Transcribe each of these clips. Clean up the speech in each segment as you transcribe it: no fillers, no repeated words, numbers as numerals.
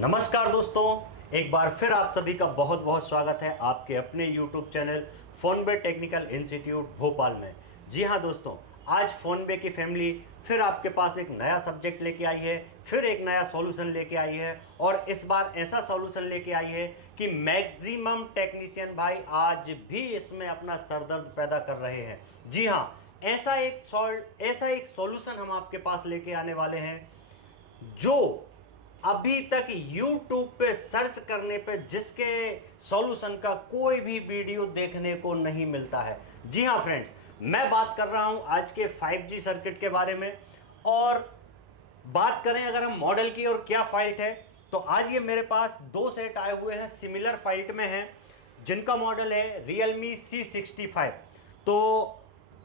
नमस्कार दोस्तों, एक बार फिर आप सभी का बहुत बहुत स्वागत है आपके अपने YouTube channel Phonebay Technical Institute Bhopal में। जी हाँ दोस्तों, आज फोनबे की फैमिली फिर आपके पास एक नया सब्जेक्ट लेके आई है, फिर एक नया सॉल्यूशन लेके आई है और इस बार ऐसा सॉल्यूशन लेके आई है कि मैक्सिमम टेक्नीशियन भाई आज भी इसमें अपना सरदर्द पैदा कर रहे हैं। जी हाँ, ऐसा एक सॉल्यूशन हम आपके पास लेके आने वाले हैं जो अभी तक YouTube पे सर्च करने पे जिसके सॉल्यूशन का कोई भी वीडियो देखने को नहीं मिलता है। जी हाँ फ्रेंड्स, मैं बात कर रहा हूं आज के 5G सर्किट के बारे में। और बात करें अगर हम मॉडल की और क्या फाल्ट है, तो आज ये मेरे पास दो सेट आए हुए हैं, सिमिलर फाल्ट में हैं, जिनका मॉडल है Realme C65। तो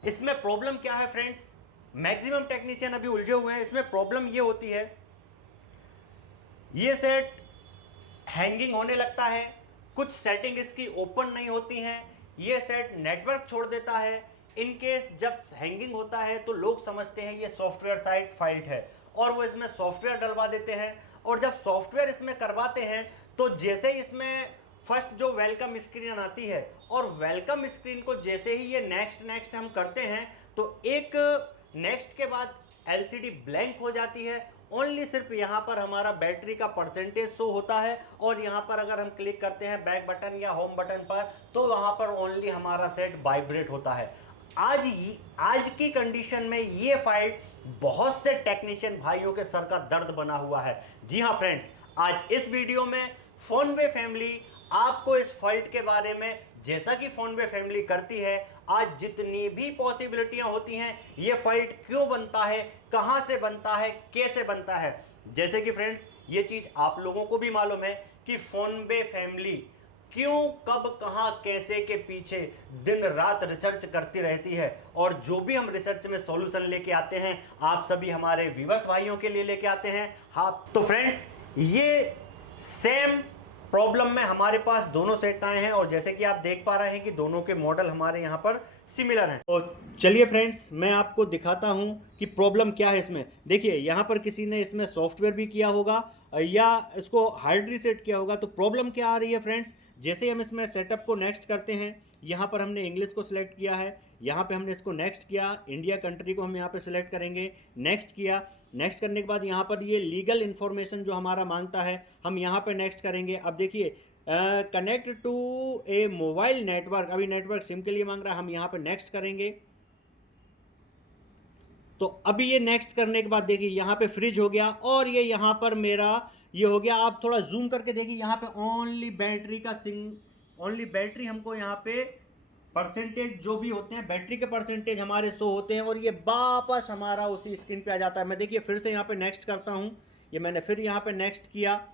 इसमें प्रॉब्लम क्या है फ्रेंड्स, मैक्सिमम टेक्नीशियन अभी उलझे हुए हैं। इसमें प्रॉब्लम ये होती है, ये सेट हैंगिंग होने लगता है, कुछ सेटिंग इसकी ओपन नहीं होती हैं, ये सेट नेटवर्क छोड़ देता है। इन केस जब हैंगिंग होता है तो लोग समझते हैं ये सॉफ्टवेयर साइड फाल्ट है और वो इसमें सॉफ्टवेयर डलवा देते हैं। और जब सॉफ्टवेयर इसमें करवाते हैं तो जैसे इसमें फर्स्ट जो वेलकम स्क्रीन आती है और वेलकम स्क्रीन को जैसे ही ये नेक्स्ट हम करते हैं तो एक नेक्स्ट के बाद एलसीडी ब्लैंक हो जाती है। ओनली सिर्फ यहाँ पर हमारा बैटरी का परसेंटेज शो होता है और यहाँ पर अगर हम क्लिक करते हैं बैक बटन या होम बटन पर तो वहाँ पर ओनली हमारा सेट वाइब्रेट होता है। आज की कंडीशन में ये फाल्ट बहुत से टेक्नीशियन भाइयों के सर का दर्द बना हुआ है। जी हाँ फ्रेंड्स, आज इस वीडियो में फोनबे फैमिली आपको इस फॉल्ट के बारे में, जैसा कि फोनबे फैमिली करती है, आज जितनी भी पॉसिबिलिटियां होती हैं, ये फॉल्ट क्यों बनता है, कहां से बनता है, कैसे बनता है। जैसे कि फ्रेंड्स, ये चीज आप लोगों को भी मालूम है कि फोनबे फैमिली क्यों, कब, कहां, कैसे के पीछे दिन रात रिसर्च करती रहती है। और जो भी हम रिसर्च में सॉल्यूशन लेके आते हैं, आप सभी हमारे व्यूअर्स भाइयों के लिए लेके आते हैं। हाँ तो फ्रेंड्स, ये सेम प्रॉब्लम में हमारे पास दोनों सेट आए हैं और जैसे कि आप देख पा रहे हैं कि दोनों के मॉडल हमारे यहाँ पर सिमिलर हैं। तो चलिए फ्रेंड्स, मैं आपको दिखाता हूँ कि प्रॉब्लम क्या है इसमें। देखिए, यहाँ पर किसी ने इसमें सॉफ्टवेयर भी किया होगा या इसको हार्ड रीसेट किया होगा। तो प्रॉब्लम क्या आ रही है फ्रेंड्स, जैसे हम इसमें सेटअप को नेक्स्ट करते हैं, यहाँ पर हमने इंग्लिश को सिलेक्ट किया है, यहाँ पे हमने इसको नेक्स्ट किया, इंडिया कंट्री को हम यहाँ पे सिलेक्ट करेंगे, नेक्स्ट किया। नेक्स्ट करने के बाद यहाँ पर ये लीगल इन्फॉर्मेशन जो हमारा मांगता है, हम यहाँ पे नेक्स्ट करेंगे। अब देखिए, connect to a mobile network, अभी नेटवर्क सिम के लिए मांग रहा है, हम यहाँ पे नेक्स्ट करेंगे। तो अभी ये नेक्स्ट करने के बाद देखिए यहाँ पे फ्रिज हो गया और ये यहाँ पर मेरा ये हो गया। आप थोड़ा जूम करके देखिए, यहाँ पे ओनली बैटरी हमको यहाँ पे परसेंटेज जो भी होते हैं, बैटरी के परसेंटेज हमारे शो होते हैं और ये वापस हमारा उसी स्क्रीन पे आ जाता है। मैं देखिए फिर से यहाँ पे नेक्स्ट करता हूँ, ये मैंने फिर यहाँ पे नेक्स्ट किया।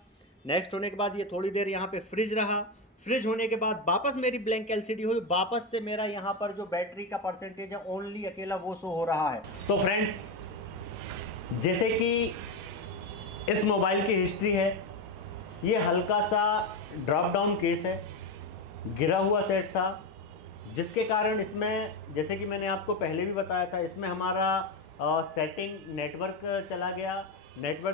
नेक्स्ट होने के बाद ये थोड़ी देर यहाँ पे फ्रिज रहा, फ्रिज होने के बाद वापस मेरी ब्लैंक एलसीडी हुई, वापस से मेरा यहाँ पर जो बैटरी का परसेंटेज है ओनली अकेला वो शो हो रहा है। तो फ्रेंड्स, जैसे कि इस मोबाइल की हिस्ट्री है, ये हल्का सा ड्रॉप डाउन केस है, गिरा हुआ सेट था, जिसके कारण इसमें, जैसे कि मैंने आपको पहले भी बताया था, इसमें हमारा सेटिंग नेटवर्क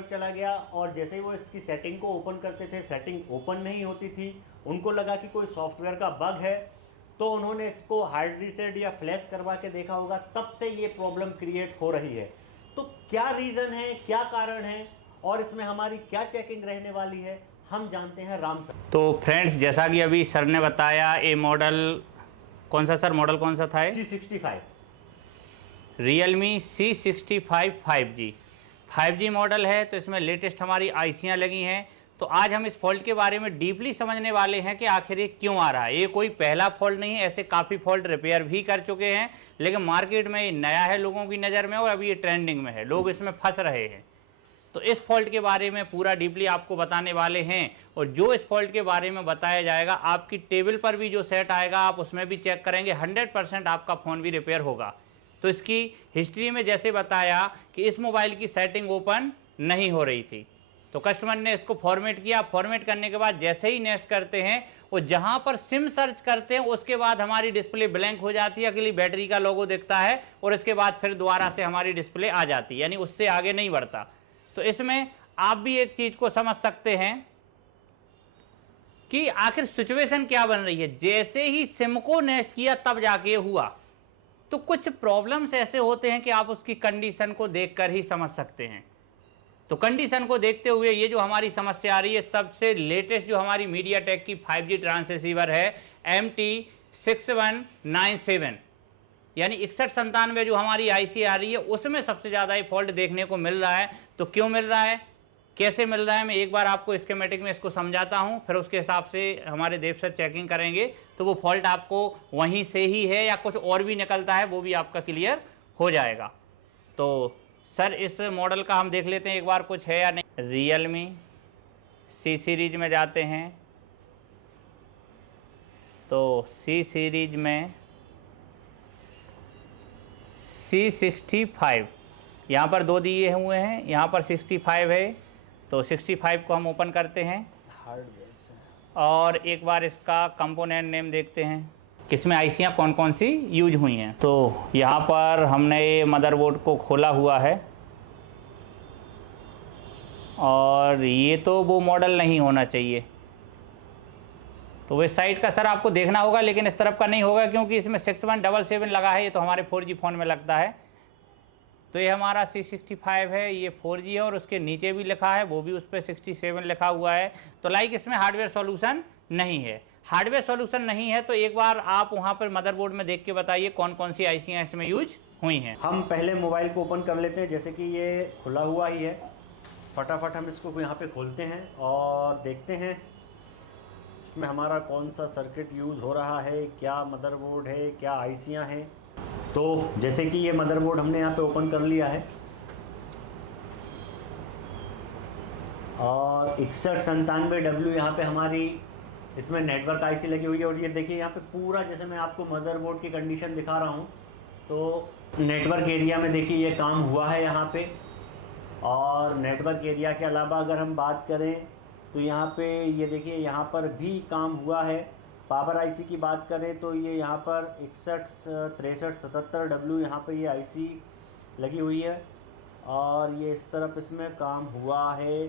चला गया और जैसे ही वो इसकी सेटिंग को ओपन करते थे, सेटिंग ओपन नहीं होती थी। उनको लगा कि कोई सॉफ्टवेयर का बग है, तो उन्होंने इसको हार्ड रीसेट या फ्लैश करवा के देखा होगा, तब से ये प्रॉब्लम क्रिएट हो रही है। तो क्या रीज़न है, क्या कारण है और इसमें हमारी क्या चेकिंग रहने वाली है, हम जानते हैं राम सर। तो फ्रेंड्स, जैसा कि अभी सर ने बताया, ये मॉडल कौन सा सर, मॉडल कौन सा था? C65, Realme C65 5G model है। तो इसमें लेटेस्ट हमारी आईसियाँ लगी हैं। तो आज हम इस फॉल्ट के बारे में डीपली समझने वाले हैं कि आखिर ये क्यों आ रहा है। ये कोई पहला फॉल्ट नहीं है, ऐसे काफ़ी फॉल्ट रिपेयर भी कर चुके हैं, लेकिन मार्केट में ये नया है लोगों की नज़र में और अभी ये ट्रेंडिंग में है, लोग इसमें फंस रहे हैं। तो इस फॉल्ट के बारे में पूरा डीपली आपको बताने वाले हैं और जो इस फॉल्ट के बारे में बताया जाएगा, आपकी टेबल पर भी जो सेट आएगा आप उसमें भी चेक करेंगे, 100% आपका फ़ोन भी रिपेयर होगा। तो इसकी हिस्ट्री में जैसे बताया कि इस मोबाइल की सेटिंग ओपन नहीं हो रही थी, तो कस्टमर ने इसको फॉर्मेट किया। फॉर्मेट करने के बाद जैसे ही नेक्स्ट करते हैं, वो जहां पर सिम सर्च करते हैं उसके बाद हमारी डिस्प्ले ब्लैंक हो जाती है, अकेली बैटरी का लोगो दिखता है और इसके बाद फिर दोबारा से हमारी डिस्प्ले आ जाती है, यानी उससे आगे नहीं बढ़ता। तो इसमें आप भी एक चीज़ को समझ सकते हैं कि आखिर सिचुएशन क्या बन रही है। जैसे ही सिम को नेस्ट किया तब जाके हुआ। तो कुछ प्रॉब्लम्स ऐसे होते हैं कि आप उसकी कंडीशन को देखकर ही समझ सकते हैं। तो कंडीशन को देखते हुए ये जो हमारी समस्या आ रही है, सबसे लेटेस्ट जो हमारी मीडियाटेक की 5G ट्रांससीवर है MT6197, यानी 6197 जो हमारी आईसी आ रही है, उसमें सबसे ज़्यादा ये फॉल्ट देखने को मिल रहा है। तो क्यों मिल रहा है, कैसे मिल रहा है, मैं एक बार आपको स्कीमेटिक में इसको समझाता हूं, फिर उसके हिसाब से हमारे देव सर चेकिंग करेंगे। तो वो फॉल्ट आपको वहीं से ही है या कुछ और भी निकलता है, वो भी आपका क्लियर हो जाएगा। तो सर इस मॉडल का हम देख लेते हैं एक बार कुछ है या नहीं। रियलमी सी सीरीज में जाते हैं, तो सी सीरीज में C65 यहाँ पर 2 दिए हुए हैं, यहाँ पर 65 है। तो 65 को हम ओपन करते हैं हार्डवेयर से, और एक बार इसका कंपोनेंट नेम देखते हैं, किसमें आईसियाँ कौन कौन सी यूज हुई हैं। तो यहाँ पर हमने ये मदरबोर्ड को खोला हुआ है, और ये तो वो मॉडल नहीं होना चाहिए। तो वेब साइट का सर आपको देखना होगा, लेकिन इस तरफ का नहीं होगा क्योंकि इसमें 6177 लगा है। ये तो हमारे 4G फ़ोन में लगता है। तो ये हमारा C65 है, ये 4G है, और उसके नीचे भी लिखा है, वो भी उस पर 67 लिखा हुआ है। तो लाइक इसमें हार्डवेयर सॉल्यूशन नहीं है। हार्डवेयर सॉल्यूशन नहीं है तो एक बार आप वहाँ पर मदरबोर्ड में देख के बताइए कौन कौन सी आईसियाँ इसमें यूज हुई हैं। हम पहले मोबाइल को ओपन कर लेते हैं। जैसे कि ये खुला हुआ ही है, फटाफट हम इसको यहाँ पे खोलते हैं और देखते हैं इसमें हमारा कौन सा सर्किट यूज़ हो रहा है, क्या मदरबोर्ड है, क्या आईसियाँ हैं। तो जैसे कि ये मदरबोर्ड हमने यहाँ पे ओपन कर लिया है, और 6197W यहाँ पे हमारी इसमें नेटवर्क आईसी लगी हुई है। और ये देखिए यहाँ पे पूरा, जैसे मैं आपको मदरबोर्ड की कंडीशन दिखा रहा हूँ, तो नेटवर्क एरिया में देखिए ये काम हुआ है यहाँ पे। और नेटवर्क एरिया के अलावा अगर हम बात करें तो यहाँ पे ये देखिए यहाँ पर भी काम हुआ है। पावर आईसी की बात करें तो ये यहाँ पर 616377W यहाँ पे ये आईसी लगी हुई है, और ये इस तरफ इसमें काम हुआ है।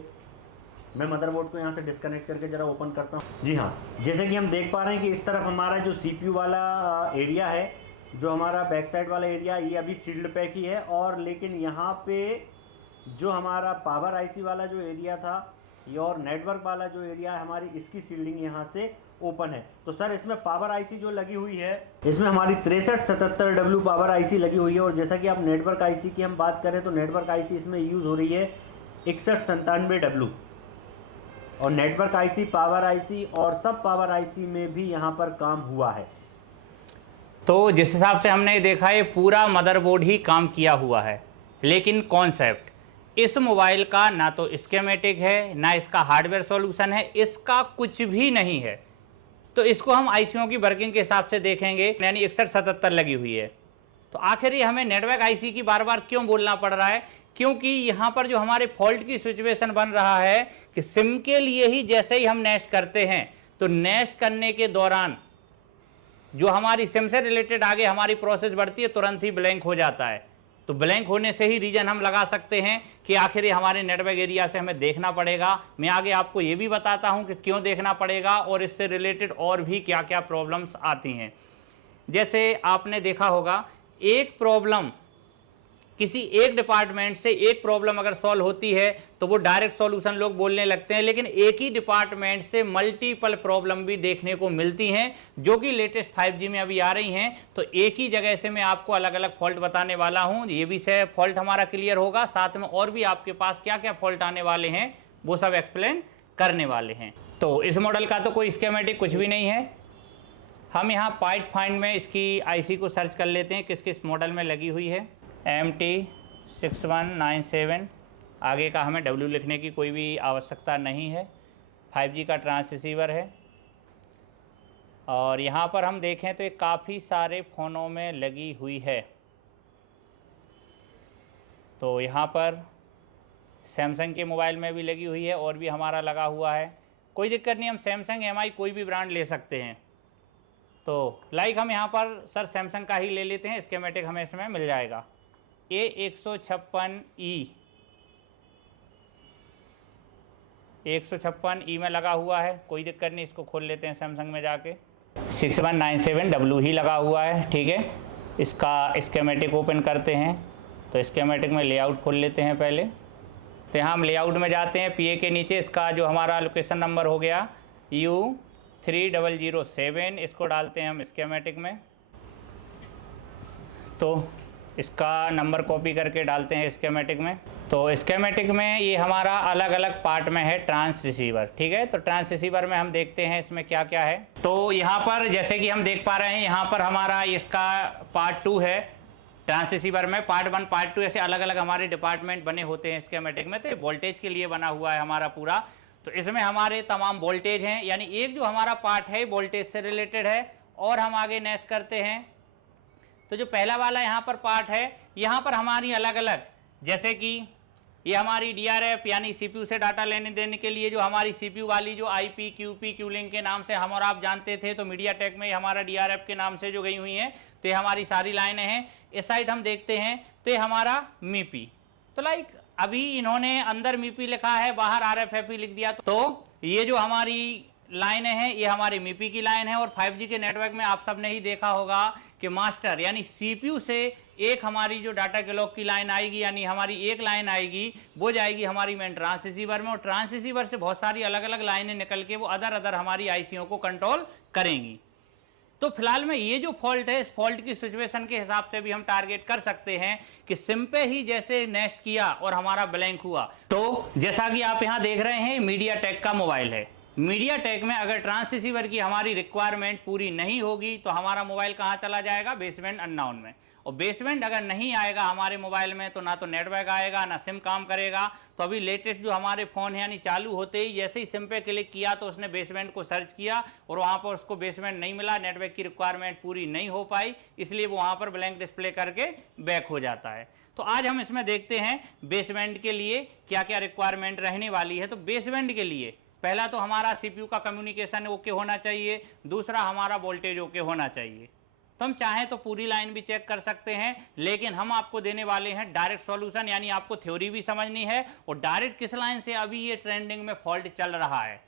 मैं मदरबोर्ड को यहाँ से डिस्कनेक्ट करके ज़रा ओपन करता हूँ। जी हाँ, जैसे कि हम देख पा रहे हैं कि इस तरफ हमारा जो CPU वाला एरिया है, जो हमारा बैक साइड वाला एरिया, ये अभी सील्ड पैक ही है। और लेकिन यहाँ पे जो हमारा पावर आईसी वाला जो एरिया था, ये और नेटवर्क वाला जो एरिया है हमारी, इसकी सील्डिंग यहाँ से ओपन है। तो सर इसमें पावर आईसी जो लगी हुई है, इसमें हमारी 6377W पावर आईसी लगी हुई है। और जैसा कि आप नेटवर्क आईसी की हम बात करें तो नेटवर्क आईसी इसमें यूज़ हो रही है 6197W। और नेटवर्क आईसी, पावर आईसी और सब पावर आईसी में भी यहाँ पर काम हुआ है। तो जिस हिसाब से हमने देखा ये पूरा मदरबोर्ड ही काम किया हुआ है, लेकिन कॉन्सेप्ट इस मोबाइल का ना तो स्कीमेटिक है, ना इसका हार्डवेयर सॉल्यूशन है, इसका कुछ भी नहीं है। तो इसको हम आईसीओ की वर्किंग के हिसाब से देखेंगे, यानी 6177 लगी हुई है। तो आखिर ये हमें नेटवर्क आईसी की बार बार क्यों बोलना पड़ रहा है, क्योंकि यहाँ पर जो हमारे फॉल्ट की सिचुएशन बन रहा है कि सिम के लिए ही जैसे ही हम नेस्ट करते हैं, तो नेस्ट करने के दौरान जो हमारी सिम से रिलेटेड आगे हमारी प्रोसेस बढ़ती है, तुरंत ही ब्लैंक हो जाता है। तो ब्लैंक होने से ही रीजन हम लगा सकते हैं कि आखिर ये हमारे नेटवर्क एरिया से हमें देखना पड़ेगा। मैं आगे आपको ये भी बताता हूं कि क्यों देखना पड़ेगा और इससे रिलेटेड और भी क्या क्या प्रॉब्लम्स आती हैं। जैसे आपने देखा होगा, एक प्रॉब्लम किसी एक डिपार्टमेंट से एक प्रॉब्लम अगर सॉल्व होती है तो वो डायरेक्ट सॉल्यूशन लोग बोलने लगते हैं, लेकिन एक ही डिपार्टमेंट से मल्टीपल प्रॉब्लम भी देखने को मिलती हैं, जो कि लेटेस्ट 5G में अभी आ रही हैं। तो एक ही जगह से मैं आपको अलग अलग फॉल्ट बताने वाला हूं, ये भी से फॉल्ट हमारा क्लियर होगा, साथ में और भी आपके पास क्या क्या फॉल्ट आने वाले हैं वो सब एक्सप्लेन करने वाले हैं। तो इस मॉडल का तो कोई स्कीमेटिक कुछ भी नहीं है। हम यहाँ पार्ट फाइंड में इसकी आईसी को सर्च कर लेते हैं किस किस मॉडल में लगी हुई है। MT6197, आगे का हमें W लिखने की कोई भी आवश्यकता नहीं है, 5G का ट्रांससीवर है। और यहाँ पर हम देखें तो ये काफ़ी सारे फ़ोनों में लगी हुई है। तो यहाँ पर सैमसंग के मोबाइल में भी लगी हुई है और भी हमारा लगा हुआ है, कोई दिक्कत नहीं, हम सैमसंग MI कोई भी ब्रांड ले सकते हैं। तो लाइक हम यहाँ पर सर सैमसंग का ही ले लेते हैं, स्कीमेटिक हमें इसमें मिल जाएगा। A156E 156 ई में लगा हुआ है, कोई दिक्कत नहीं, इसको खोल लेते हैं सैमसंग में जाके। 6197W ही लगा हुआ है, ठीक है। इसका स्कीमेटिक ओपन करते हैं, तो स्कीमेटिक में लेआउट खोल लेते हैं पहले। तो यहाँ हम लेआउट में जाते हैं, PA के नीचे इसका जो हमारा लोकेशन नंबर हो गया U3007, इसको डालते हैं हम स्कीमेटिक में। तो इसका नंबर कॉपी करके डालते हैं स्कीमेटिक में। तो स्कीमेटिक में ये हमारा अलग अलग पार्ट में है ट्रांस रिसीवर, ठीक है। तो ट्रांस रिसीवर में हम देखते हैं इसमें क्या क्या है। तो यहाँ पर जैसे कि हम देख पा रहे हैं, यहाँ पर हमारा इसका पार्ट 2 है ट्रांस रिसीवर में। पार्ट 1 पार्ट 2 ऐसे अलग अलग हमारे डिपार्टमेंट बने होते हैं स्कीमेटिक में। तो ये वोल्टेज के लिए बना हुआ है हमारा पूरा। तो इसमें हमारे तमाम वोल्टेज हैं, यानी एक जो हमारा पार्ट है वोल्टेज से रिलेटेड है। और हम आगे नेक्स्ट करते हैं, तो जो पहला वाला यहाँ पर पार्ट है, यहाँ पर हमारी अलग अलग, जैसे कि ये हमारी DRF यानी CPU से डाटा लेने देने के लिए जो हमारी CPU वाली जो IP QP Q-Link के नाम से हम और आप जानते थे, तो MediaTek में हमारा DRF के नाम से जो गई हुई हैं, तो ये हमारी सारी लाइनें हैं। इस साइड हम देखते हैं तो ये हमारा MIPI, तो लाइक अभी इन्होंने अंदर MIPI लिखा है, बाहर RFFE लिख दिया। तो ये जो हमारी लाइनें हैं ये हमारी MIPI की लाइन है। और 5G के नेटवर्क में आप सब ने ही देखा होगा कि मास्टर यानी CPU से एक हमारी जो डाटा क्लॉक की लाइन आएगी, यानी हमारी एक लाइन आएगी, वो जाएगी हमारी मेन ट्रांस रिसीवर में। और ट्रांस रिसीवर से बहुत सारी अलग अलग लाइनें निकल के वो अदर हमारी आईसीओ को कंट्रोल करेंगी। तो फिलहाल में ये जो फॉल्ट है, इस फॉल्ट की सिचुएशन के हिसाब से भी हम टारगेट कर सकते हैं कि सिम पे ही जैसे नेस्ट किया और हमारा ब्लैंक हुआ। तो जैसा कि आप यहाँ देख रहे हैं, MediaTek का मोबाइल है। MediaTek में अगर ट्रांस रिसीवर की हमारी रिक्वायरमेंट पूरी नहीं होगी तो हमारा मोबाइल कहाँ चला जाएगा, बेसबैंड अननोन में। और बेसबैंड अगर नहीं आएगा हमारे मोबाइल में तो ना तो नेटवर्क आएगा ना सिम काम करेगा। तो अभी लेटेस्ट जो हमारे फ़ोन है, यानी चालू होते ही जैसे ही सिम पे क्लिक किया तो उसने बेसबैंड को सर्च किया और वहाँ पर उसको बेसबैंड नहीं मिला, नेटवर्क की रिक्वायरमेंट पूरी नहीं हो पाई, इसलिए वो वहाँ पर ब्लैंक डिस्प्ले करके बैक हो जाता है। तो आज हम इसमें देखते हैं बेसबैंड के लिए क्या क्या रिक्वायरमेंट रहने वाली है। तो बेसबैंड के लिए पहला तो हमारा CPU का कम्युनिकेशन ओके होना चाहिए, दूसरा हमारा वोल्टेज ओके होना चाहिए। तो हम चाहें तो पूरी लाइन भी चेक कर सकते हैं, लेकिन हम आपको देने वाले हैं डायरेक्ट सॉल्यूशन, यानी आपको थ्योरी भी समझनी है और डायरेक्ट किस लाइन से अभी ये ट्रेंडिंग में फॉल्ट चल रहा है।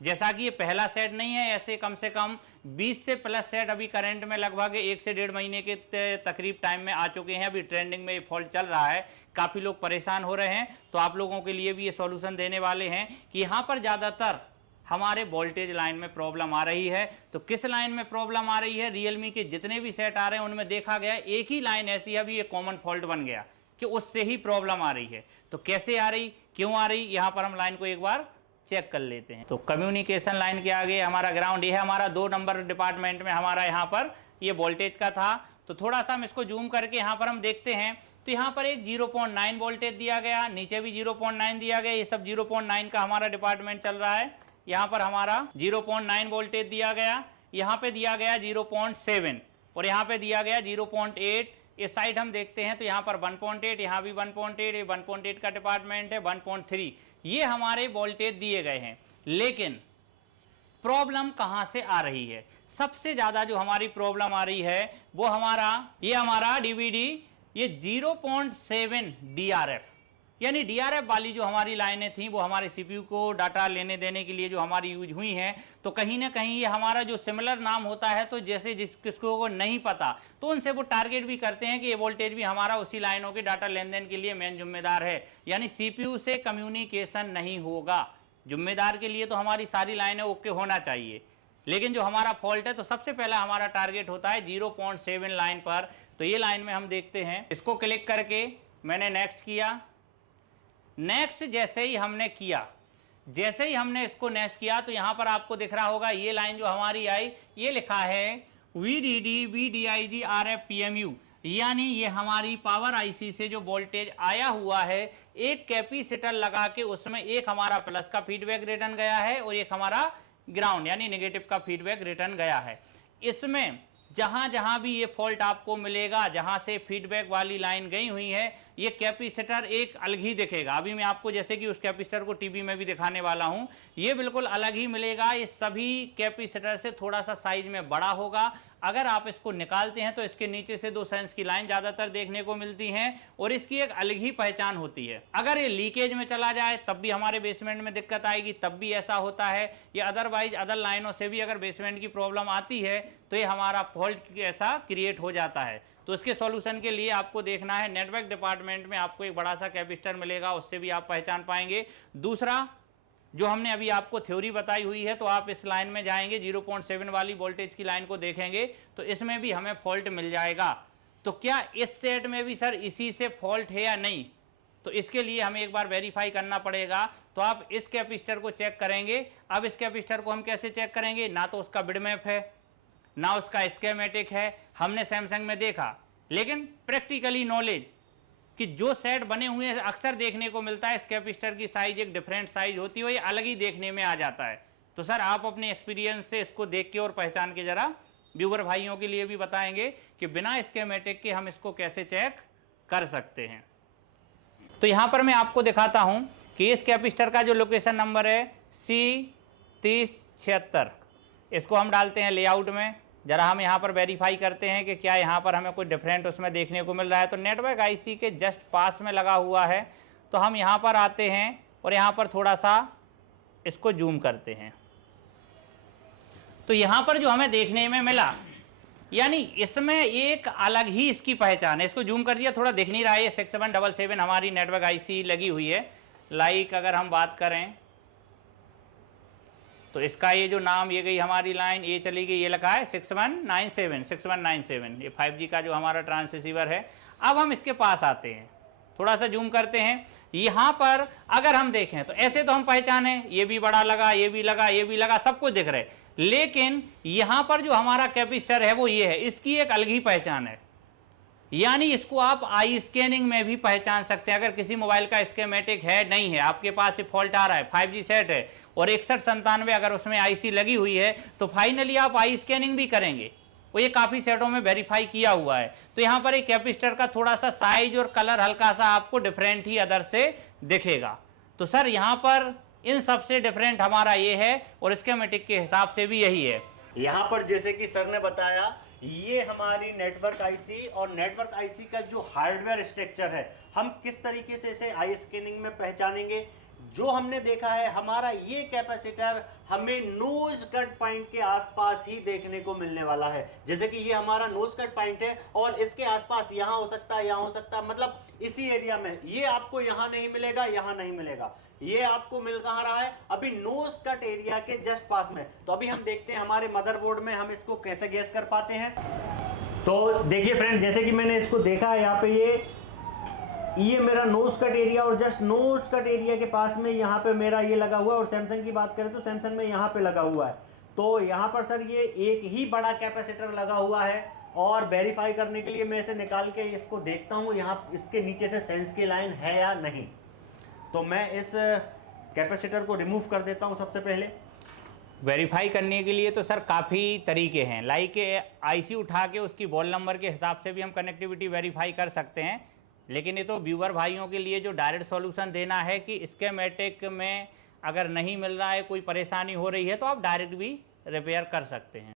जैसा कि ये पहला सेट नहीं है, ऐसे कम से कम 20 से प्लस सेट अभी करंट में लगभग 1 से 1.5 महीने के तकरीब टाइम में आ चुके हैं। अभी ट्रेंडिंग में ये फॉल्ट चल रहा है, काफ़ी लोग परेशान हो रहे हैं। तो आप लोगों के लिए भी ये सॉल्यूशन देने वाले हैं कि यहाँ पर ज़्यादातर हमारे वोल्टेज लाइन में प्रॉब्लम आ रही है। तो किस लाइन में प्रॉब्लम आ रही है, रियलमी के जितने भी सेट आ रहे हैं उनमें देखा गया एक ही लाइन ऐसी है, अभी ये कॉमन फॉल्ट बन गया कि उससे ही प्रॉब्लम आ रही है। तो कैसे आ रही, क्यों आ रही, यहाँ पर हम लाइन को एक बार चेक कर लेते हैं। तो कम्युनिकेशन लाइन के आगे हमारा ग्राउंड, ये है हमारा 2 नंबर डिपार्टमेंट में हमारा यहाँ पर ये वोल्टेज का था। तो थोड़ा सा हम इसको जूम करके यहाँ पर हम देखते हैं, तो यहाँ पर एक 0.9 वोल्टेज दिया गया, नीचे भी 0.9 दिया गया, ये सब 0.9 का हमारा डिपार्टमेंट चल रहा है। यहाँ पर हमारा 0.9 वोल्टेज दिया गया, यहाँ पे दिया गया 0.7 और यहाँ पे दिया गया 0.8। इस साइड हम देखते हैं तो यहाँ पर 1.8, यहाँ भी 1.8, ये 1.8 का डिपार्टमेंट है, 1.3, ये हमारे वोल्टेज दिए गए हैं। लेकिन प्रॉब्लम कहाँ से आ रही है, सबसे ज़्यादा जो हमारी प्रॉब्लम आ रही है वो ये हमारा DVD, ये 0.7 DRF, यानी DRF वाली जो हमारी लाइनें थी वो हमारे CPU को डाटा लेने देने के लिए जो हमारी यूज हुई हैं। तो कहीं ना कहीं ये हमारा जो सिमिलर नाम होता है, तो जैसे किसको को नहीं पता तो उनसे वो टारगेट भी करते हैं कि ये वोल्टेज भी हमारा उसी लाइनों के डाटा लेन देन के लिए मेन जिम्मेदार है, यानी CPU से कम्युनिकेशन नहीं होगा। जिम्मेदार के लिए तो हमारी सारी लाइनें ओके होना चाहिए, लेकिन जो हमारा फॉल्ट है तो सबसे पहला हमारा टारगेट होता है 0.7 लाइन पर। तो ये लाइन में हम देखते हैं, इसको क्लिक करके मैंने नेक्स्ट किया। नेक्स्ट जैसे ही हमने इसको नेक्स्ट किया तो यहाँ पर आपको दिख रहा होगा ये लाइन जो हमारी आई, ये लिखा है VDD VDIG RF PMU, यानी ये हमारी पावर आईसी से जो वोल्टेज आया हुआ है, एक कैपेसिटर लगा के उसमें एक हमारा प्लस का फीडबैक रिटर्न गया है और एक हमारा ग्राउंड यानी नेगेटिव का फीडबैक रिटर्न गया है। इसमें जहां जहां भी ये फॉल्ट आपको मिलेगा, जहां से फीडबैक वाली लाइन गई हुई है, ये कैपेसिटर एक अलग ही दिखेगा। अभी मैं आपको जैसे कि उस कैपेसिटर को टीवी में भी दिखाने वाला हूं, ये बिल्कुल अलग ही मिलेगा। ये सभी कैपेसिटर से थोड़ा सा साइज में बड़ा होगा। अगर आप इसको निकालते हैं तो इसके नीचे से 2 सेंस की लाइन ज़्यादातर देखने को मिलती हैं और इसकी एक अलग ही पहचान होती है। अगर ये लीकेज में चला जाए तब भी हमारे बेसमेंट में दिक्कत आएगी, तब भी ऐसा होता है। या अदरवाइज अदर लाइनों से भी अगर बेसमेंट की प्रॉब्लम आती है तो ये हमारा फॉल्ट ऐसा क्रिएट हो जाता है। तो इसके सॉल्यूशन के लिए आपको देखना है, नेटवर्क डिपार्टमेंट में आपको एक बड़ा सा कैपेसिटर मिलेगा, उससे भी आप पहचान पाएंगे। दूसरा जो हमने अभी आपको थ्योरी बताई हुई है, तो आप इस लाइन में जाएंगे 0.7 वाली वोल्टेज की लाइन को देखेंगे तो इसमें भी हमें फॉल्ट मिल जाएगा। तो क्या इस सेट में भी सर इसी से फॉल्ट है या नहीं, तो इसके लिए हमें एक बार वेरीफाई करना पड़ेगा। तो आप इस कैपेसिटर को चेक करेंगे। अब इस कैपेसिटर को हम कैसे चेक करेंगे, ना तो उसका बिडमैप है ना उसका स्कीमेटिक है, हमने सैमसंग में देखा, लेकिन प्रैक्टिकली नॉलेज कि जो सेट बने हुए हैं अक्सर देखने को मिलता है, इस कैपेसिटर की साइज एक डिफरेंट साइज होती है, ये अलग ही देखने में आ जाता है। तो सर आप अपने एक्सपीरियंस से इसको देख के और पहचान के जरा व्यूअर भाइयों के लिए भी बताएंगे कि बिना स्कीमेटिक के हम इसको कैसे चेक कर सकते हैं। तो यहाँ पर मैं आपको दिखाता हूँ कि इस कैपेसिटर का जो लोकेशन नंबर है C3076, इसको हम डालते हैं लेआउट में। जरा हम यहाँ पर वेरीफाई करते हैं कि क्या यहाँ पर हमें कोई डिफरेंट उसमें देखने को मिल रहा है। तो नेटवर्क आईसी के जस्ट पास में लगा हुआ है। तो हम यहाँ पर आते हैं और यहाँ पर थोड़ा सा इसको जूम करते हैं। तो यहाँ पर जो हमें देखने में मिला, यानी इसमें एक अलग ही इसकी पहचान है। इसको जूम कर दिया, थोड़ा दिख नहीं रहा है। 6777 हमारी नेटवर्क आईसी लगी हुई है। लाइक अगर हम बात करें तो इसका ये जो नाम, ये गई हमारी लाइन, ये चली गई, ये लिखा है 6197 ये 5G का जो हमारा ट्रांससीवर है। अब हम इसके पास आते हैं, थोड़ा सा जूम करते हैं। यहाँ पर अगर हम देखें तो ऐसे तो हम पहचाने, ये भी बड़ा लगा, ये भी लगा, ये भी लगा, सब कुछ दिख रहा है। लेकिन यहाँ पर जो हमारा कैपेसिटर है वो ये है, इसकी एक अलग ही पहचान है। यानी इसको आप आई स्कैनिंग में भी पहचान सकते हैं। अगर किसी मोबाइल का स्कीमेटिक है, नहीं है, आपके पास ये फॉल्ट आ रहा है, 5G सेट है और 6197 अगर उसमें आईसी लगी हुई है, तो फाइनली आप आई स्कैनिंग भी करेंगे। वो ये काफ़ी सेटों में वेरीफाई किया हुआ है। तो यहाँ पर एक कैपेसिटर का थोड़ा सा साइज और कलर हल्का सा आपको डिफरेंट ही अदर से दिखेगा। तो सर यहाँ पर इन सबसे डिफरेंट हमारा ये है और स्कीमेटिक के हिसाब से भी यही है। यहाँ पर जैसे कि सर ने बताया, ये हमारी नेटवर्क आईसी और नेटवर्क आईसी का जो हार्डवेयर स्ट्रक्चर है, हम किस तरीके से इसे आई स्कैनिंग में पहचानेंगे। जो हमने देखा है, हमारा ये कैपेसिटर हमें नोज कट पॉइंट के आसपास ही देखने को मिलने वाला है। जैसे कि ये हमारा नोज कट पॉइंट है और इसके आसपास यहाँ हो सकता है, यहाँ हो सकता है, मतलब इसी एरिया में। ये आपको यहाँ नहीं मिलेगा, यहाँ नहीं मिलेगा, ये आपको मिल कहाँ रहा है, अभी नोज कट एरिया के जस्ट पास में। तो अभी हम देखते हैं हमारे मदरबोर्ड में हम इसको कैसे गैस कर पाते हैं। तो देखिए फ्रेंड, जैसे कि मैंने इसको देखा, यहाँ पे ये मेरा नोज कट एरिया और जस्ट नोज कट एरिया के पास में यहाँ पे मेरा ये लगा हुआ है। और सैमसंग की बात करें तो सैमसंग में यहाँ पे लगा हुआ है। तो यहाँ पर सर ये एक ही बड़ा कैपेसिटर लगा हुआ है और वेरीफाई करने के लिए मैं इसे निकाल के इसको देखता हूँ यहाँ इसके नीचे से सेंस की लाइन है या नहीं। तो मैं इस कैपेसिटर को रिमूव कर देता हूँ सबसे पहले। वेरीफाई करने के लिए तो सर काफ़ी तरीके हैं। लाइक आईसी उठा के उसकी बॉल नंबर के हिसाब से भी हम कनेक्टिविटी वेरीफाई कर सकते हैं, लेकिन ये तो व्यूअर भाइयों के लिए जो डायरेक्ट सॉल्यूशन देना है कि स्कीमेटिक में अगर नहीं मिल रहा है, कोई परेशानी हो रही है, तो आप डायरेक्ट भी रिपेयर कर सकते हैं।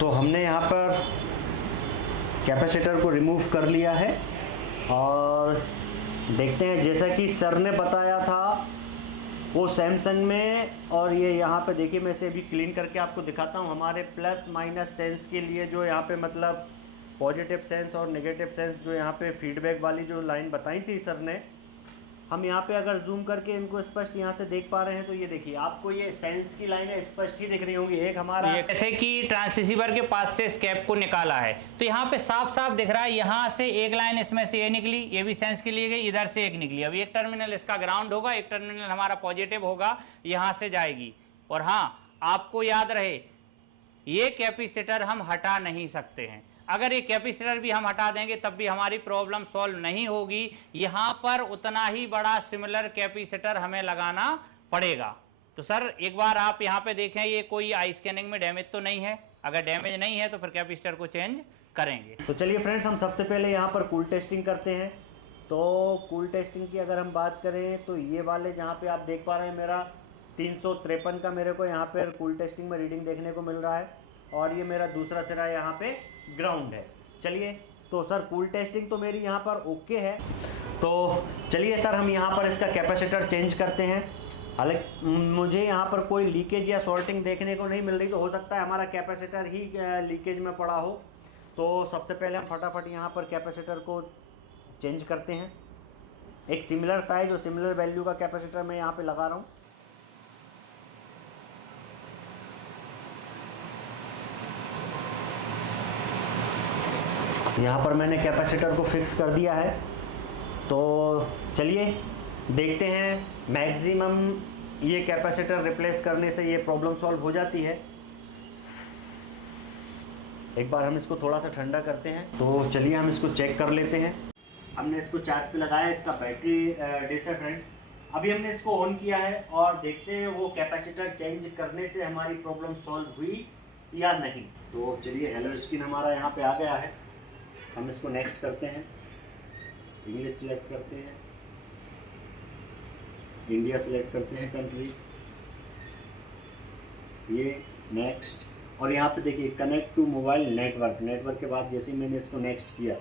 तो हमने यहाँ पर कैपेसिटर को रिमूव कर लिया है और देखते हैं, जैसा कि सर ने बताया था वो सैमसंग में, और ये यहाँ पे देखिए मैं इसे अभी क्लीन करके आपको दिखाता हूँ। हमारे प्लस माइनस सेंस के लिए जो यहाँ पे मतलब पॉजिटिव सेंस और नेगेटिव सेंस जो यहाँ पे फीडबैक वाली जो लाइन बताई थी सर ने, हम यहाँ पे अगर जूम करके इनको स्पष्ट यहाँ से देख पा रहे हैं तो ये देखिए आपको ये सेंस की लाइनें स्पष्ट ही दिख रही होंगी। एक हमारा जैसे कि ट्रांससीवर के पास से स्कैप को निकाला है तो यहाँ पे साफ साफ दिख रहा है, यहाँ से एक लाइन इसमें से ये निकली, ये भी सेंस के लिए गई, इधर से एक निकली। अब एक टर्मिनल इसका ग्राउंड होगा, एक टर्मिनल हमारा पॉजिटिव होगा, यहाँ से जाएगी। और हाँ, आपको याद रहे ये कैपेसिटर हम हटा नहीं सकते हैं। अगर ये कैपेसिटर भी हम हटा देंगे तब भी हमारी प्रॉब्लम सॉल्व नहीं होगी। यहाँ पर उतना ही बड़ा सिमिलर कैपेसिटर हमें लगाना पड़ेगा। तो सर एक बार आप यहाँ पे देखें, ये कोई आई स्कैनिंग में डैमेज तो नहीं है। अगर डैमेज नहीं है तो फिर कैपेसिटर को चेंज करेंगे। तो चलिए फ्रेंड्स, हम सबसे पहले यहाँ पर कूल टेस्टिंग करते हैं। तो कूल टेस्टिंग की अगर हम बात करें तो ये वाले जहाँ पे आप देख पा रहे हैं, मेरा 353 का मेरे को यहाँ पर कूल टेस्टिंग में रीडिंग देखने को मिल रहा है, और ये मेरा दूसरा सिरा यहाँ पे ग्राउंड है। चलिए, तो सर कूल टेस्टिंग तो मेरी यहाँ पर ओके है। तो चलिए सर, हम यहाँ पर इसका कैपेसिटर चेंज करते हैं। हालांकि मुझे यहाँ पर कोई लीकेज या सॉल्टिंग देखने को नहीं मिल रही, तो हो सकता है हमारा कैपेसिटर ही लीकेज में पड़ा हो। तो सबसे पहले हम फटाफट यहाँ पर कैपेसिटर को चेंज करते हैं। एक सिमिलर साइज और सिमिलर वैल्यू का कैपेसिटर मैं यहाँ पे लगा रहा हूँ। यहाँ पर मैंने कैपेसिटर को फिक्स कर दिया है। तो चलिए देखते हैं, मैक्सिमम ये कैपेसिटर रिप्लेस करने से ये प्रॉब्लम सॉल्व हो जाती है। एक बार हम इसको थोड़ा सा ठंडा करते हैं। तो चलिए हम इसको चेक कर लेते हैं। हमने इसको चार्ज पे लगाया, इसका बैटरी डिस है फ्रेंड्स। अभी हमने इसको ऑन किया है और देखते हैं वो कैपेसिटर चेंज करने से हमारी प्रॉब्लम सॉल्व हुई या नहीं। तो चलिए, हेलो स्क्रीन हमारा यहाँ पे आ गया है। हम इसको नेक्स्ट करते हैं, इंग्लिश सिलेक्ट करते हैं, इंडिया सिलेक्ट करते हैं कंट्री, ये नेक्स्ट, और यहाँ पे देखिए connect to mobile network. Network के बाद जैसे ही मैंने इसको नेक्स्ट किया,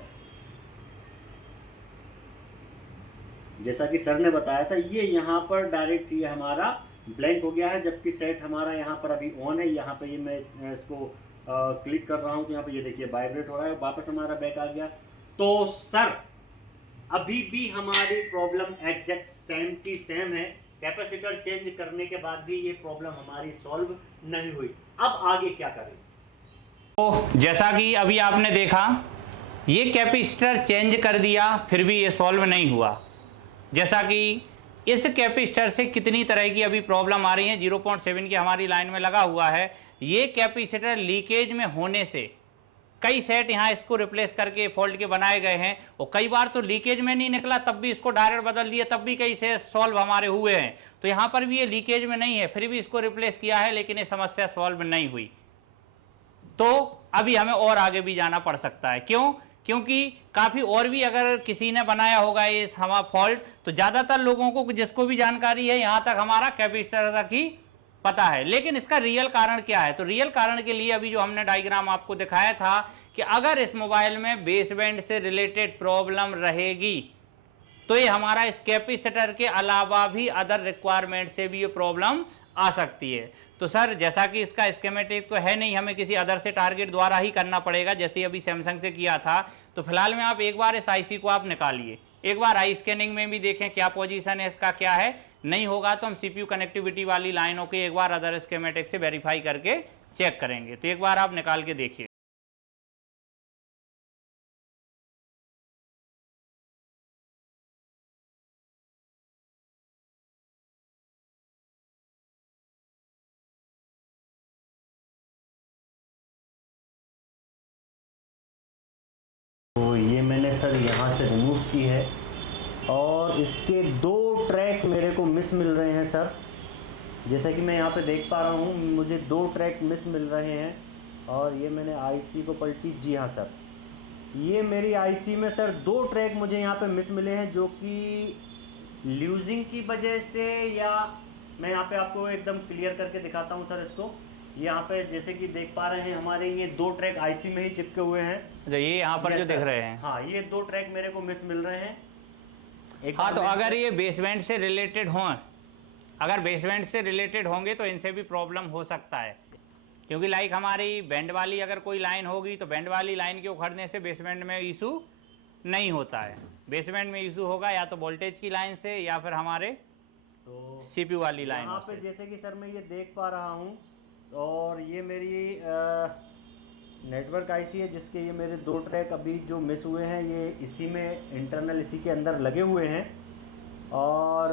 जैसा कि सर ने बताया था, ये यहाँ पर डायरेक्ट ये हमारा ब्लैंक हो गया है, जबकि सेट हमारा यहाँ पर अभी ऑन है। यहाँ पे ये मैं इसको क्लिक कर रहा हूँ तो यहाँ पे ये देखिए वाइब्रेट हो रहा है, वापस हमारा बैक आ गया। तो सर अभी भी हमारी प्रॉब्लम एग्जैक्ट सेम की सेम है। कैपेसिटर चेंज करने के बाद भी ये प्रॉब्लम हमारी सॉल्व नहीं हुई। अब आगे क्या करें? तो जैसा कि अभी आपने देखा, ये कैपेसिटर चेंज कर दिया फिर भी ये सॉल्व नहीं हुआ। जैसा कि इस कैपेसिटर से कितनी तरह की अभी प्रॉब्लम आ रही है। 0.7 की हमारी लाइन में लगा हुआ है। ये कैपेसिटर लीकेज में होने से कई सेट यहाँ इसको रिप्लेस करके फॉल्ट के बनाए गए हैं, और कई बार तो लीकेज में नहीं निकला तब भी इसको डायरेक्ट बदल दिया, तब भी कई से सॉल्व हमारे हुए हैं। तो यहाँ पर भी ये लीकेज में नहीं है, फिर भी इसको रिप्लेस किया है, लेकिन ये समस्या सॉल्व नहीं हुई। तो अभी हमें और आगे भी जाना पड़ सकता है। क्यों? क्योंकि काफ़ी और भी अगर किसी ने बनाया होगा ये हमारा फॉल्ट, तो ज़्यादातर लोगों को जिसको भी जानकारी है यहाँ तक हमारा कैपेसिटर तक ही पता है। लेकिन इसका रियल कारण क्या है? तो रियल कारण के लिए अभी जो हमने डायग्राम आपको दिखाया था कि अगर इस मोबाइल में बेसबैंड से रिलेटेड प्रॉब्लम रहेगी तो ये हमारा इस कैपेसिटर के अलावा भी अदर रिक्वायरमेंट से भी ये प्रॉब्लम आ सकती है। तो सर जैसा कि इसका स्कीमेटिक तो है नहीं, हमें किसी अदर से टारगेट द्वारा ही करना पड़ेगा, जैसे अभी सैमसंग से किया था। तो फिलहाल में आप एक बार इस आईसी को आप निकालिए, एक बार आई स्कैनिंग में भी देखें क्या पोजीशन है इसका, क्या है। नहीं होगा तो हम सीपीयू कनेक्टिविटी वाली लाइनों के एक बार अदर स्कीमेटिक से वेरीफाई करके चेक करेंगे। तो एक बार आप निकाल के देखिए। तो ये मैंने सर यहाँ से रिमूव की है, और इसके 2 ट्रैक मेरे को मिस मिल रहे हैं सर। जैसा कि मैं यहाँ पे देख पा रहा हूँ, मुझे 2 ट्रैक मिस मिल रहे हैं। और ये मैंने आईसी को पलटी, जी हाँ सर, ये मेरी आईसी में सर 2 ट्रैक मुझे यहाँ पे मिस मिले हैं, जो कि लूजिंग की वजह से, या मैं यहाँ पे आपको एकदम क्लियर करके दिखाता हूँ सर इसको। यहाँ पे जैसे कि देख पा रहे हैं, हमारे ये 2 ट्रैक आईसी में ही चिपके हुए हैं। जो ये यहाँ पर जो दिख रहे हैं, हाँ, ये 2 ट्रैक मेरे को मिस मिल रहे हैं। हाँ, तो अगर ये बेसबैंड से रिलेटेड हों, अगर बेसबैंड से रिलेटेड होंगे तो इनसे भी प्रॉब्लम हो सकता है। क्योंकि लाइक हमारी बैंड वाली अगर कोई लाइन होगी तो बैंड वाली लाइन के उखड़ने से बेसबैंड में इशू नहीं होता है। बेसबैंड में इशू होगा या तो वोल्टेज की लाइन से या फिर हमारे तो सीपीयू वाली लाइन यहाँ पे जैसे कि सर मैं ये देख पा रहा हूँ, और ये मेरी नेटवर्क आईसी है, जिसके ये मेरे 2 ट्रैक अभी जो मिस हुए हैं, ये इसी में इंटरनल इसी के अंदर लगे हुए हैं। और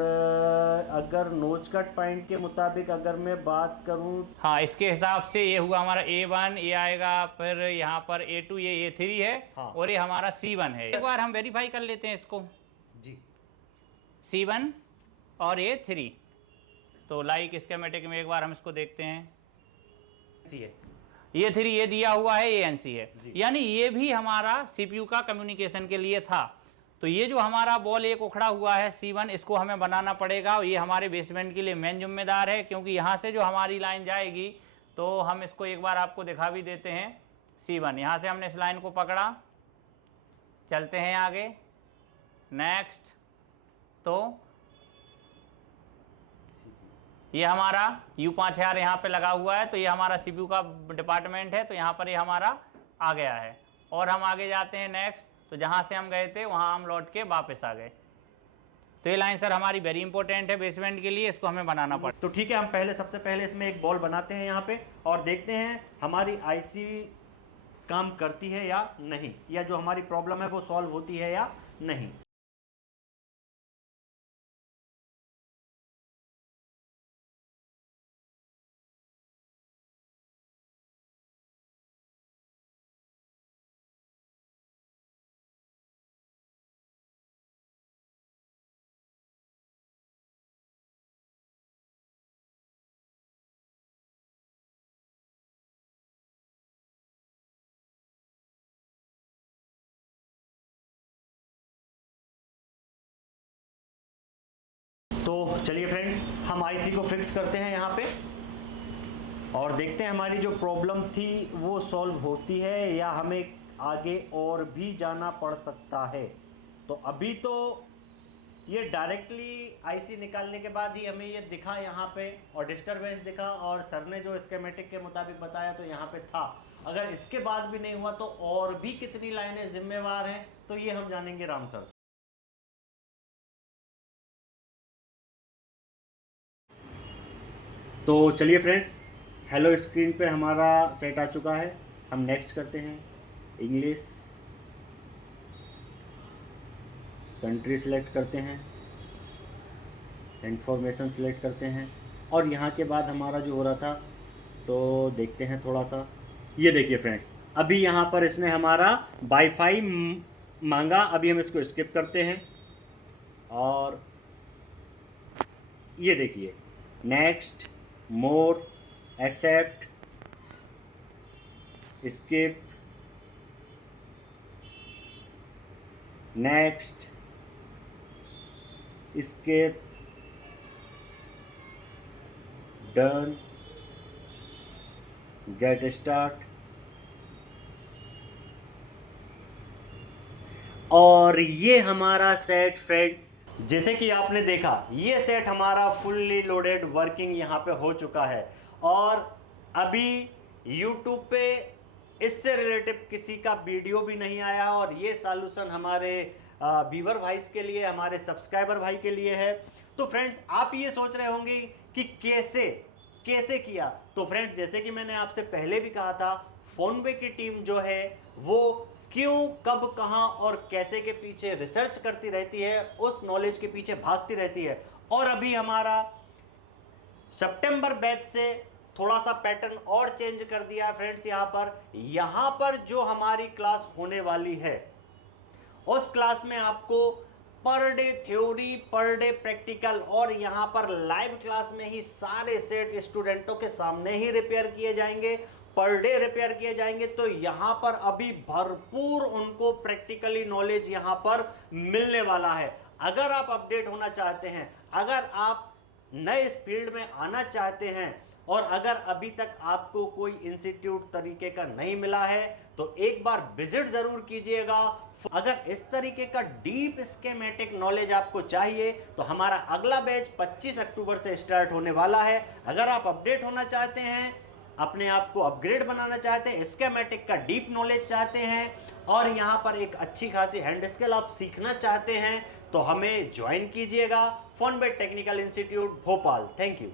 अगर नोच कट पॉइंट के मुताबिक अगर मैं बात करूं, हाँ, इसके हिसाब से ये हुआ हमारा A1, ये आएगा, फिर यहाँ पर A2, ये A3 है, हाँ, और ये हमारा C1 है। एक बार हम वेरीफाई कर लेते हैं इसको जी। C1 और A3। तो लाइक स्कीमेटिक में एक बार हम इसको देखते हैं। है ये 3 ये दिया हुआ है, ये एनसी है, जी। यानी ये भी हमारा सीपीयू का कम्युनिकेशन के लिए था। तो ये जो हमारा बॉल एक उखड़ा हुआ है C1, इसको हमें बनाना पड़ेगा। ये हमारे बेसमेंट के लिए मेन जिम्मेदार है, क्योंकि यहाँ से जो हमारी लाइन जाएगी, तो हम इसको एक बार आपको दिखा भी देते हैं। C1 यहाँ से हमने इस लाइन को पकड़ा, चलते हैं आगे, नेक्स्ट। तो ये हमारा U5000 यहाँ पे लगा हुआ है, तो ये हमारा सीपीयू का डिपार्टमेंट है, तो यहाँ पर ये हमारा आ गया है। और हम आगे जाते हैं नेक्स्ट, तो जहाँ से हम गए थे वहाँ हम लौट के वापस आ गए। तो ये लाइन सर हमारी वेरी इंपॉर्टेंट है बेसमेंट के लिए, इसको हमें बनाना पड़ेगा। तो ठीक है, हम सबसे पहले इसमें एक बॉल बनाते हैं यहाँ पे और देखते हैं हमारी आईसी काम करती है या नहीं, या जो हमारी प्रॉब्लम है वो सॉल्व होती है या नहीं। तो चलिए फ्रेंड्स, हम आईसी को फिक्स करते हैं यहाँ पे और देखते हैं हमारी जो प्रॉब्लम थी वो सॉल्व होती है या हमें आगे और भी जाना पड़ सकता है। तो अभी तो ये डायरेक्टली आईसी निकालने के बाद ही हमें ये दिखा यहाँ पे और डिस्टरबेंस दिखा, और सर ने जो स्कीमेटिक के मुताबिक बताया तो यहाँ पे था। अगर इसके बाद भी नहीं हुआ तो और भी कितनी लाइनें जिम्मेवार हैं, तो ये हम जानेंगे राम सर से। तो चलिए फ्रेंड्स, हेलो स्क्रीन पे हमारा सेट आ चुका है। हम नेक्स्ट करते हैं, इंग्लिश, कंट्री सेलेक्ट करते हैं, इंफॉर्मेशन सेलेक्ट करते हैं, और यहाँ के बाद हमारा जो हो रहा था तो देखते हैं थोड़ा सा। ये देखिए फ्रेंड्स, अभी यहाँ पर इसने हमारा वाईफाई मांगा, अभी हम इसको स्किप करते हैं और ये देखिए next, more, accept, skip, next, skip, done, get start. और ये हमारा सेट फ्रेंड्स, जैसे कि आपने देखा, ये सेट हमारा फुल्ली लोडेड वर्किंग यहाँ पे हो चुका है। और अभी YouTube पे इससे रिलेटिव किसी का वीडियो भी नहीं आया, और ये सॉल्यूशन हमारे व्यूअर भाई के लिए, हमारे सब्सक्राइबर भाई के लिए है। तो फ्रेंड्स, आप ये सोच रहे होंगे कि कैसे किया। तो फ्रेंड्स, जैसे कि मैंने आपसे पहले भी कहा था, फोनबे की टीम जो है वो क्यों, कब, कहां और कैसे के पीछे रिसर्च करती रहती है, उस नॉलेज के पीछे भागती रहती है। और अभी हमारा सितंबर बैच से थोड़ा सा पैटर्न और चेंज कर दिया है फ्रेंड्स। यहां पर जो हमारी क्लास होने वाली है, उस क्लास में आपको per day theory, per day practical, और यहां पर लाइव क्लास में ही सारे सेट स्टूडेंटों के सामने ही रिपेयर किए जाएंगे, पर डे रिपेयर किए जाएंगे। तो यहाँ पर अभी भरपूर उनको प्रैक्टिकली नॉलेज यहाँ पर मिलने वाला है। अगर आप अपडेट होना चाहते हैं, अगर आप नए इस फील्ड में आना चाहते हैं, और अगर अभी तक आपको कोई इंस्टीट्यूट तरीके का नहीं मिला है, तो एक बार विजिट जरूर कीजिएगा। अगर इस तरीके का डीप स्कीमेटिक नॉलेज आपको चाहिए, तो हमारा अगला बैच 25 अक्टूबर से स्टार्ट होने वाला है। अगर आप अपडेट होना चाहते हैं, अपने आप को अपग्रेड बनाना चाहते हैं, स्कीमेटिक का डीप नॉलेज चाहते हैं, और यहाँ पर एक अच्छी खासी हैंड स्किल आप सीखना चाहते हैं, तो हमें ज्वाइन कीजिएगा Phonebay Technical Institute Bhopal. Thank you.